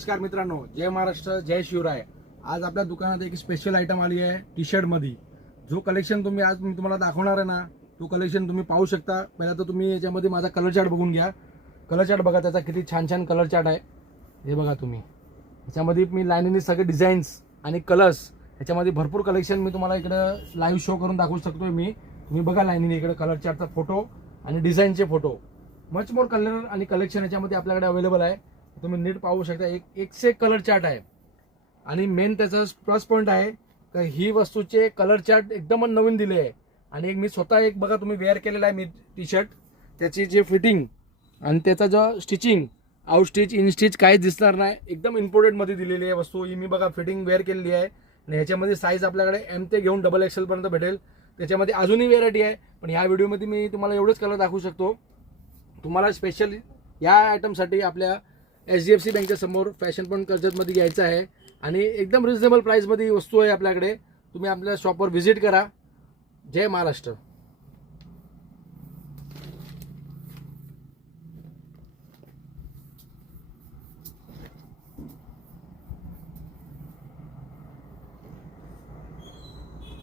नमस्कार मित्रांनो, जय महाराष्ट्र, जय शिवराय। आज आपल्या दुकानात एक स्पेशल आयटम आली आहे टी शर्ट मध्ये। जो कलेक्शन आज मी तुम्हाला दाखवणार आहे ना, तो कलेक्शन तुम्ही पाहू शकता। पहिला तर तुम्ही याच्यामध्ये माझा कलर चार्ट बघून घ्या। कलर चार्ट बघा, त्याचा किती छान छान कलर चार्ट आहे हे बघा तुम्ही। याच्यामध्ये मी लाईनीने सगळे डिझाईन्स आणि कलर्स, याच्यामध्ये भरपूर कलेक्शन मी तुम्हाला इकडे लाईव्ह शो करून दाखवू शकतोय मी। तुम्ही बघा लाईनीने इकडे कलर चार्टचा फोटो आणि डिझाईनचे फोटो, मच मोर कलर आणि कलेक्शन याच्यामध्ये आपल्याकडे अवेलेबल आहे। तुम्ही नीट पाहू शकता, एक से एक कलर चार्ट आहे। आणि मेन त्याचा प्लस पॉइंट आहे की ही वस्तूचे कलर चार्ट एकदम नवीन दिले आहे। आणि एक मी स्वतः एक बघा तुम्ही वेअर केलेला आहे मी टी शर्ट, त्याची जे फिटिंग आणि त्याचा जो stitching, out stitch in stitch काहीच दिसणार नाही, एकदम इम्पोर्टेड मध्ये दिलेली आहे वस्तू ही। मी बघा फिटिंग वेअर केलेली आहे आणि ह्याच्यामध्ये साईज आपल्याकडे एम ते घेऊन डबल एक्सेल पर्यंत भेटेल। त्याच्यामध्ये अजूनही व्हेरायटी आहे, पण ह्या व्हिडिओमध्ये मी तुम्हाला एवढंच कलर दाखवू शकतो। तुम्हाला स्पेशल या आयटमसाठी आपल्या HDFC बँकेच्या समोर फॅशन पॉइंट कर्जतमध्ये यायचं आहे आणि एकदम रिजनेबल प्राइसमध्ये ही वस्तू आहे आपल्याकडे। तुम्ही आपल्या शॉपवर व्हिजिट करा। जय महाराष्ट्र।